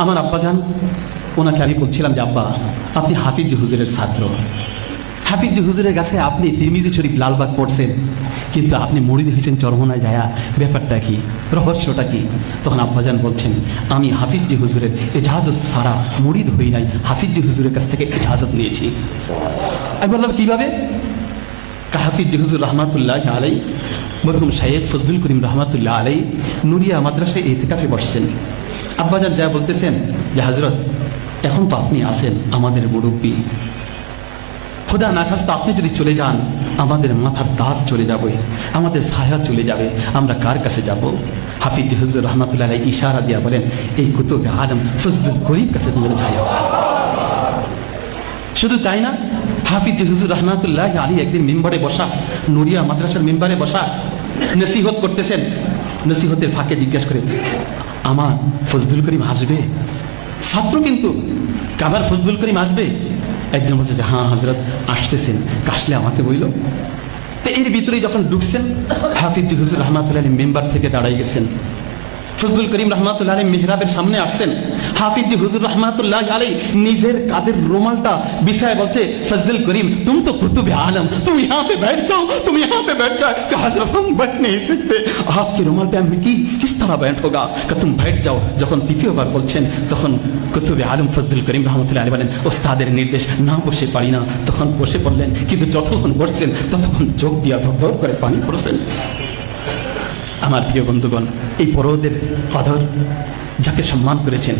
আমার আব্বাজান, ওনাকে আমি বলছিলাম যে আব্বা, আপনি হাফিজ হুজুরের ছাত্র, হাফিজ হুজুরের কাছে আপনি তিরমিজি শরীফ লালবাগ পড়ছেন, কিন্তু আপনি মুরিদ হয়েছেন চরমনায় যায়া, ব্যাপারটা কি, রহস্যটা কি? তখন আব্বাজান বলছেন, আমি হাফিজ হুজুরের এজাজত ছাড়া মুরিদ হই নাই, হাফিজ হুজুরের কাছ থেকে এজাজত নিয়েছি। আমি বললাম কিভাবে? হাফিজ হুজুর রহমাতুল্লাহ আলাই, মরহুম শাইখ ফজলুল করিম রহমাতুল্লাহ আলাই নুরিয়া মাদ্রাসায় ইতিকাফে বসছেন। আব্বাজান যা বলতেছেন যে হযরত, এখন তো আপনি আছেন আমাদের মুরব্বী, খোদা না খাস্তা আপনি যদি চলে যান আমাদের মাথার তাজ চলে যাবে, আমাদের ছায়া চলে যাবে, আমরা কার কাছে যাব? হাফিজ হুজুর রহমাতুল্লাহ আলাই ইশারা দিয়া বলেন, এই কুতুবে আলম ফজলুল করিম কাছে তোমরা যাও। শুধু তাই না, হাফিজ হুজুর রহমাতুল্লাহ আলী একদিন মিম্বরে বসা, নুরিয়া মাদ্রাসার মিম্বরে বসা, নসিহত করতেছেন। নসিহতের ফাঁকে জিজ্ঞাসা করে, আমার ফজলুল করিম আসবে? ছাত্র কিন্তু, কাবার ফজলুল করিম আসবে? একজন বলছে যে হ্যাঁ হযরত আসতেছেন, কাশলে আমাকে বইল। তো এর ভিতরে যখন ঢুকছেন, হাফিজ হুজুর রহমাতুল্লাহ আলী মেম্বার থেকে দাঁড়াই গেছেন। ফজলুল করিম রহমাতুল্লাহ আলী মেহরাবের সামনে আসছেন। হাফিজ হুজুর রহমাতুল্লাহ আলী নিজের কাদের রুমালটা বিছায় বলছে, ফজলুল করিম तुम तो कुतुब आलम, तुम यहाँ पे बैठ जाओ, तुम यहाँ पे बैठ जाओ। कहा हज़रत हम बैठ नहीं सकते, आपके रुमाल पे আমি কি किस तरह बैठ होगा, कि तुम बैठ जाओ। যখন দ্বিতীয়বার বলছেন তখন কুতুবে আলম ফজলুল করিম রহমাতুল্লাহ আলী বলেন, ওস্তাদের নির্দেশ না বসে পারি না। তখন বসে পড়লেন, কিন্তু যতক্ষণ বসছেন ততক্ষণ চোখ দিয়া ধর করে পানি পড়ছেন। আমার প্রিয় বন্ধুগণ, এই পরদের কদর যাকে সম্মান করেছেন,